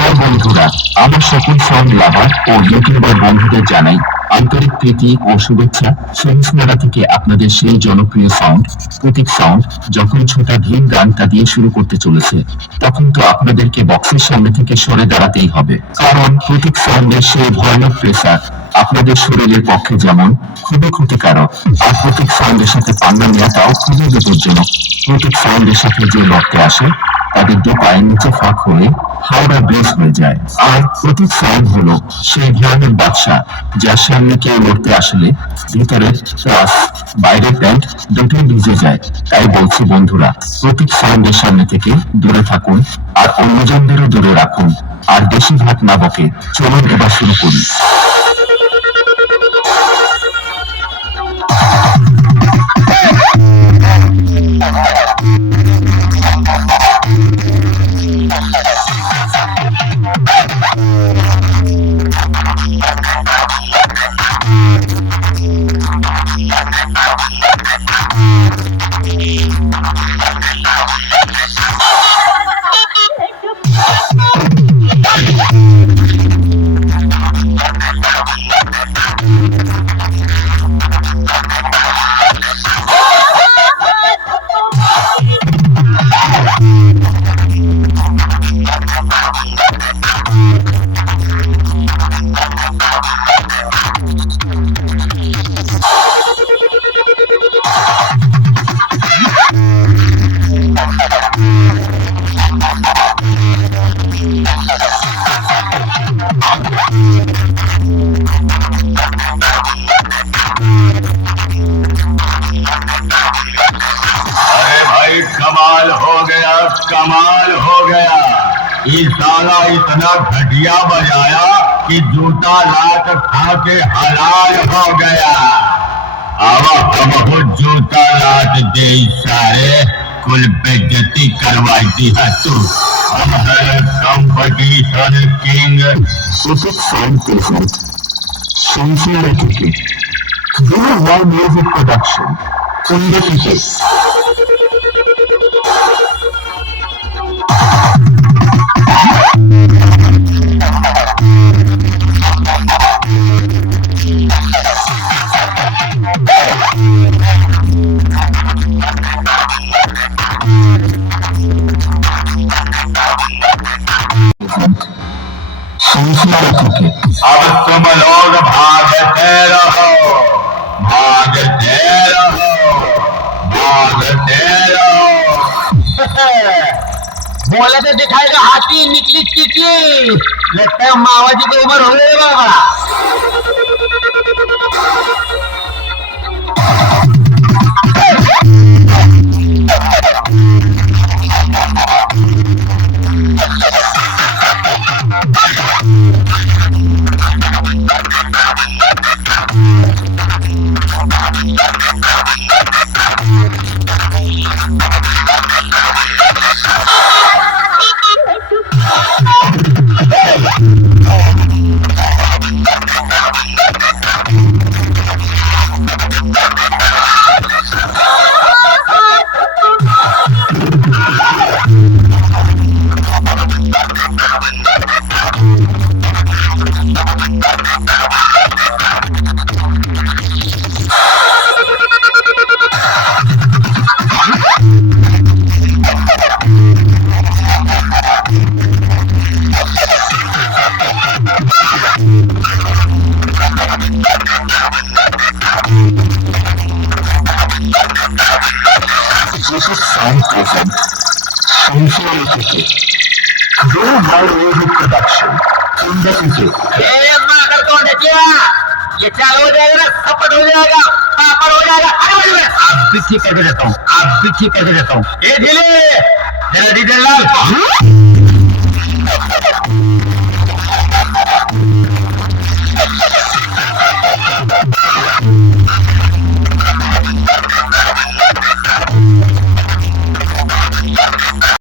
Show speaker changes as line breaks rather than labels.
হ্যাঁ বন্ধুরা, আমার সকল সাউন্ড লাভার ও ইউটিউবার বন্ধুদের জানাই আন্তরিক প্রীতি ও শুভেচ্ছা। সহিষ্ণুরা থেকে আপনাদের সেই জনপ্রিয় সাউন্ড প্রতীক সাউন্ড যখন ছোটা ভীম গানটা দিয়ে শুরু করতে চলেছে, তখন তো আপনাদেরকে বক্সের সামনে থেকে সরে দাঁড়াতেই হবে। কারণ প্রতীক সাউন্ডের সেই ভয়ানক প্রেসার আপনাদের শরীরের পক্ষে যেমন খুবই ক্ষতিকারক, আর প্রতীক সাউন্ডের সাথে পান্না নেওয়াটাও খুবই বিপজ্জনক। প্রতীক সাউন্ডের সাথে যে লড়তে আসে, তাদের দু পায়ের নিচে ফাঁক হয়ে হাওড়া ব্রিজ হয়ে যায়। আর প্রতীক সাউন্ড হলো সেই ধরনের বাদশা, যার সামনে কেউ লড়তে আসলে ভিতরে ট্রাস বাইরের প্যান্ট দুটোই ভিজে যায়। তাই বলছি বন্ধুরা, প্রতীক সাউন্ডের সামনে থেকে দূরে থাকুন আর অন্যজনদেরও দূরে রাখুন। আর বেশি ভাত না বকে, চলুন এবার শুরু করি।
कमाल हो गया। ये साला इतना घटिया बजाया कि जूता लात खा के हलाल हो गया। अब अब जूता लात दे सारे, कुल बेजती करवाती है तू। अब है कंपटीशन किंग।
सुसुक के साथ अब
तुम लोग भागते रहो भागते रहो भागते रहो
बोला तो दिखाएगा हाथी निकली चीटी। लगता है मावा जी की हो बाबा।
This is sound prison. Sincere city. Joe High Music Production. सुंदर
ये चालू हो जाएगा सपट हो जाएगा पापड़ हो जाएगा अरे मैं
आप भी ठीक करके देता हूँ आप भी ठीक करके देता हूँ
ये ढीले जरा डीजल लाल